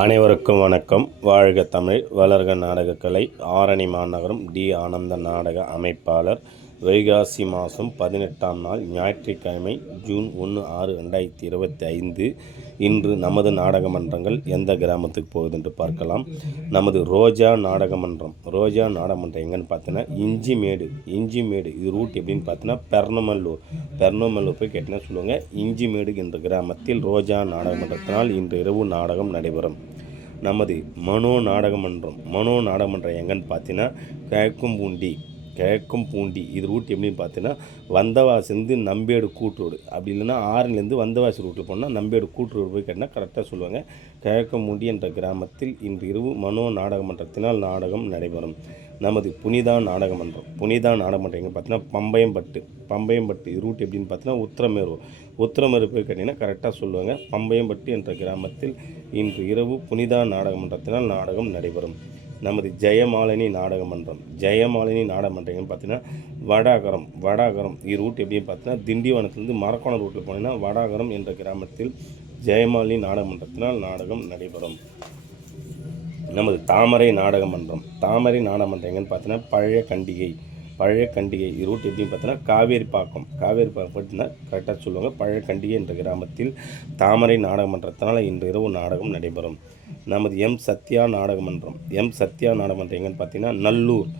அனைவருக்கும் வணக்கம். வாழ்க தமிழ் வளர்க நாடகக்கலை. ஆரணி மாநகரம் டி. ஆனந்த நாடக அமைப்பாளர் வைகாசி மாதம் பதினெட்டாம் நாள் ஞாயிற்றுக்கிழமை ஜூன் ஒன்று ஆறு ரெண்டாயிரத்தி இருபத்தி ஐந்து. இன்று நமது நாடக மன்றங்கள் எந்த கிராமத்துக்கு போகுது என்று பார்க்கலாம். நமது ரோஜா நாடக மன்றம். ரோஜா நாடக மன்றம் எங்கன்னு பார்த்தீங்கன்னா இஞ்சிமேடு இஞ்சிமேடு இது ரூட் எப்படின்னு பார்த்தீங்கன்னா பெர்ணமல்லூர் பெர்ணமல்லூர் போய் கேட்டிங்கன்னா சொல்லுவாங்க இஞ்சிமேடு என்ற கிராமத்தில் ரோஜா நாடக மன்றத்தினால் இன்று இரவு நாடகம் நடைபெறும். நமது மனோ நாடக மன்றம். மனோ நாடக மன்றம் எங்கன்னு பார்த்தீங்கன்னா கேக்கும்பூண்டி கிழக்கும் பூண்டி. இது ரூட் எப்படின்னு பார்த்தீங்கன்னா வந்தவாசிலேருந்து நம்பேடு கூட்ரோடு அப்படி இல்லைன்னா ஆறுலேருந்து வந்தவாசி ரூட்டில் போனால் நம்பேடு கூட்ரோடு போய் கேட்டால் கரெக்டாக சொல்லுவாங்க. கிழக்கம்பூண்டி என்ற கிராமத்தில் இன்று இரவு மனோ நாடக மன்றத்தினால் நாடகம் நடைபெறும். நமது புனிதா நாடக மன்றம் புனிதா நாடக மன்றம் எங்கே பார்த்தீங்கன்னா பம்பயம்பட்டு. பம்பயம்பட்டு இது ரூட் எப்படின்னு பார்த்தீங்கன்னா உத்திரமேரூர். உத்திரமேரு போய் கேட்டிங்கன்னா கரெக்டாக சொல்லுவாங்க. பம்பயம்பட்டு என்ற கிராமத்தில் இன்று இரவு புனிதா நாடக மன்றத்தினால் நாடகம் நடைபெறும். நமது ஜெயமாலினி நாடக மன்றம் ஜெயமாலினி நாடக பார்த்தீங்கன்னா வடாகரம் வடாகரம் இது ரூட் எப்படின்னு பார்த்தீங்கன்னா திண்டிவனத்துலேருந்து மரக்கோணம் ரூட்டில் போனீங்கன்னா வடாகரம் என்ற கிராமத்தில் ஜெயமாலினி நாடக மன்றத்தினால் நாடகம் நடைபெறும். நமது தாமரை நாடக மன்றம் தாமரை நாடக மன்றம் எங்கன்னு பார்த்தீங்கன்னா பழைய கண்டிகை. பழைய கண்டிகை. ரூட் எப்படின்னு பார்த்தீங்கன்னா காவேரி பாக்கம். காவேரி பாக்கம் பார்த்தீங்கன்னா கரெக்டாக சொல்லுவாங்க. பழைய கண்டிகை என்ற கிராமத்தில் தாமரை நாடக மன்றத்தினால் இன்று இரவு நாடகம் நடைபெறும். நமது எம். சத்யா நாடக மன்றம் எம். சத்யா நாடகமன்றம் எங்கன்னு பார்த்தீங்கன்னா நல்லூர்.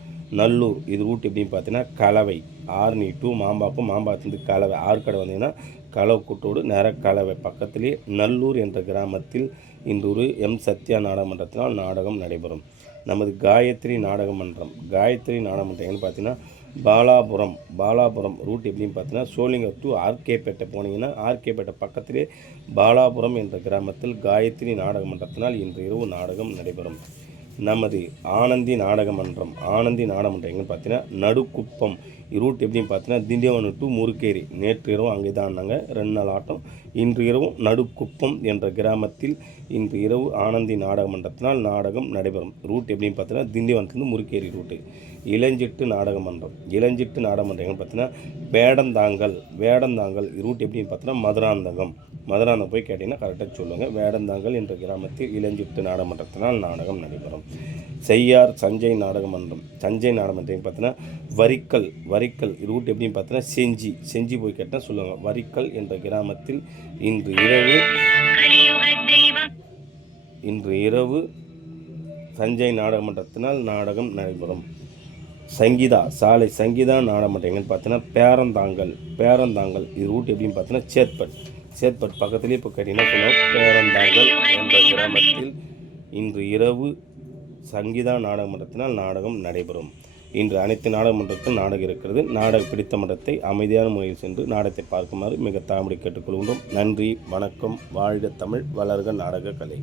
நல்லூர். இது ரூட் எப்படின்னு பார்த்தீங்கன்னா கலவை. ஆர்னி டூ மாம்பாக்கம். மாம்பாக்கத்துலேருந்து கலவை. ஆற்கடை வந்தீங்கன்னா கலவை கூட்டோடு நேர கலவை. பக்கத்திலே நல்லூர் என்ற கிராமத்தில் இன்று ஒரு எம். சத்யா நாடகமன்றத்தினால் நாடகம் நடைபெறும். நமது காயத்ரி நாடக மன்றம். காயத்ரி நாடக மன்றம் எங்கன்னு பார்த்தீங்கன்னா பாலாபுரம் பாலாபுரம் ரூட் எப்படின்னு பார்த்தீங்கன்னா சோளிங்கர் டு ஆர்கேபேட்டை போனீங்கன்னா ஆர்கேபேட்டை பக்கத்திலே பாலாபுரம் என்ற கிராமத்தில் காயத்ரி நாடக மன்றத்தினால் இன்று இரவு நாடகம் நடைபெறும். நமது ஆனந்தி நாடக மன்றம் ஆனந்தி நாடகமன்றம் எங்கன்னு பார்த்தீங்கன்னா நடுக்குப்பம் ரூட் எப்படின்னு பார்த்தீங்கன்னா திண்டிவனம் டு முறுக்கேரி நேற்று இரவு அங்கே தான் நாங்கள் ரெண்டு நாள் ஆட்டம். இன்று இரவும் நடுக்குப்பம் என்ற கிராமத்தில் இன்று இரவு ஆனந்தி நாடக மன்றத்தினால் நாடகம் நடைபெறும். ரூட் எப்படின்னு பார்த்தீங்கன்னா திண்டிவனத்துலேருந்து முறுக்கேரி ரூட்டு. இளஞ்சிட்டு நாடக மன்றம் இளஞ்சிட்டு நாடக மன்றம் எங்கன்னு பார்த்தீங்கன்னா வேடந்தாங்கல் வேடந்தாங்கல் ரூட் எப்படின்னு பார்த்தீங்கன்னா மதுராந்தகம். மதுராந்தகம் போய் கேட்டிங்கன்னா கரெக்டாக சொல்லுவாங்க வேடந்தாங்கல் என்ற கிராமத்தில் இளஞ்சிட்டு நாடகமன்றத்தினால் நாடகம் நடைபெறும். செய்யார் சஞ்சய் நாடக மன்றம். சஞ்சய் நாடக மன்றம் பார்த்தீங்கன்னா வரிக்கல் வரிக்கல் ரூட் எப்படின்னு பார்த்தீங்கன்னா செஞ்சி செஞ்சி போய் கேட்டால் சொல்லுவாங்க. வரிக்கல் என்ற கிராமத்தில் இன்று இரவு இன்று இரவு சஞ்சய் நாடக மன்றத்தினால் நாடகம் நடைபெறும். சங்கீதா சாலை சங்கீதா நாடக மன்றம் எங்கன்னு பார்த்தீங்கன்னா பேரந்தாங்கல் பேரந்தாங்கல் இது ரூட் எப்படின்னு பார்த்தீங்கன்னா சேத்பட். சேத்பட் பக்கத்துலேயே இப்போ கேட்டிங்கன்னா பேரந்தாங்கல் என்ற கிராமத்தில் இன்று இரவு சங்கீதா நாடக மன்றத்தினால் நாடகம் நடைபெறும். இன்று அனைத்து நாடக மன்றத்தில் நாடகம் இருக்கிறது. நாடக பிடித்த மன்றத்தை அமைதியான முறையில் சென்று நாடகத்தை பார்க்குமாறு மிக தாமடி கேட்டுக்கொள்கின்றோம். நன்றி வணக்கம். வாழ்க தமிழ் வளர்க நாடக கலை.